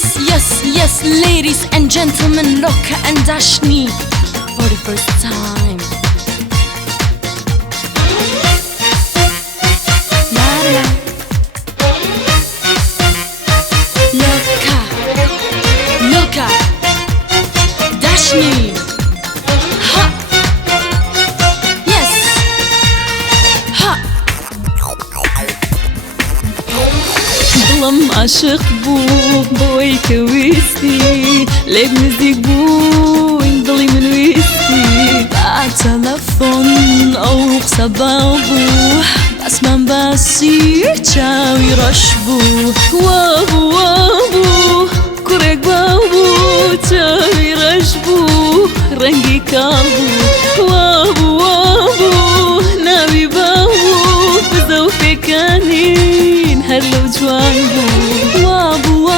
Yes, ladies and gentlemen, Loka and Dashni for the first time. Loka, Dashni. Ha. Yes. Ha. ظلم عاشق بوي كويستي لعب مزيك بوي ضلي من ويستي بعد تلفون أو صبابو بس من باسي تشاوي رشبو وابو كوريك بابو تشاوي رشبو رنجي كابو وابو ناوي بابو بزوفي كانين هلو جوانبو وابو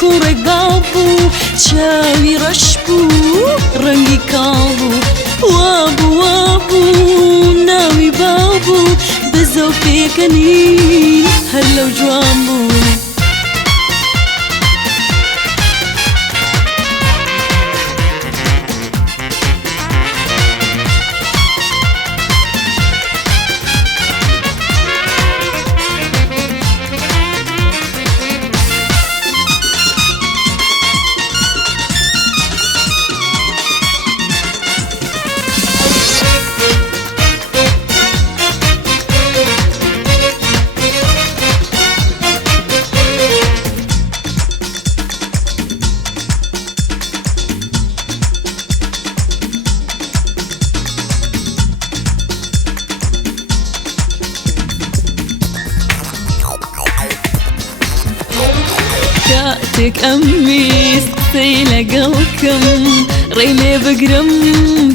كوريك بابو تشاوي رشبو رنجي كابو وابو ناوي بابو بزوفي كانين هلو جوانبو كاتك أمي سقسيلة قلكم ريلي بقرم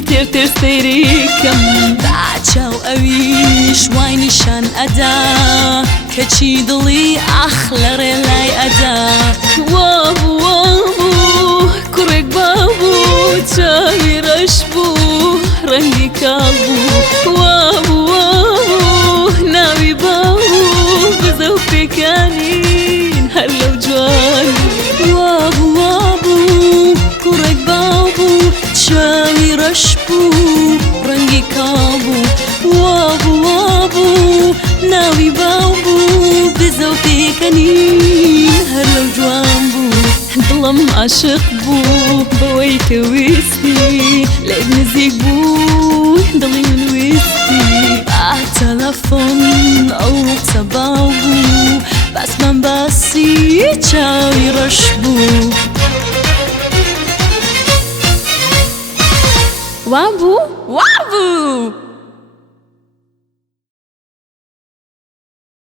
ترتر سيريكم بعد شاو أويش وايني شان أدا كتشي ضلي أخلى ريلاي أدا وابو كوريك بابو تشاوي رشبو رنجي كابو وابو ناوي بابو بزوفي كانين هلو جواني وابو كوريك بابو تشاوي رشبو رنجي كابو وابو ناوي بابو بزوفي كانين هلو جوانبو ظلم عاشق بوي كويستي لعب مزيك بو ضلي من ويستي بعد تلفون أو صبابو بس من باسي تشاوي رشبو وابو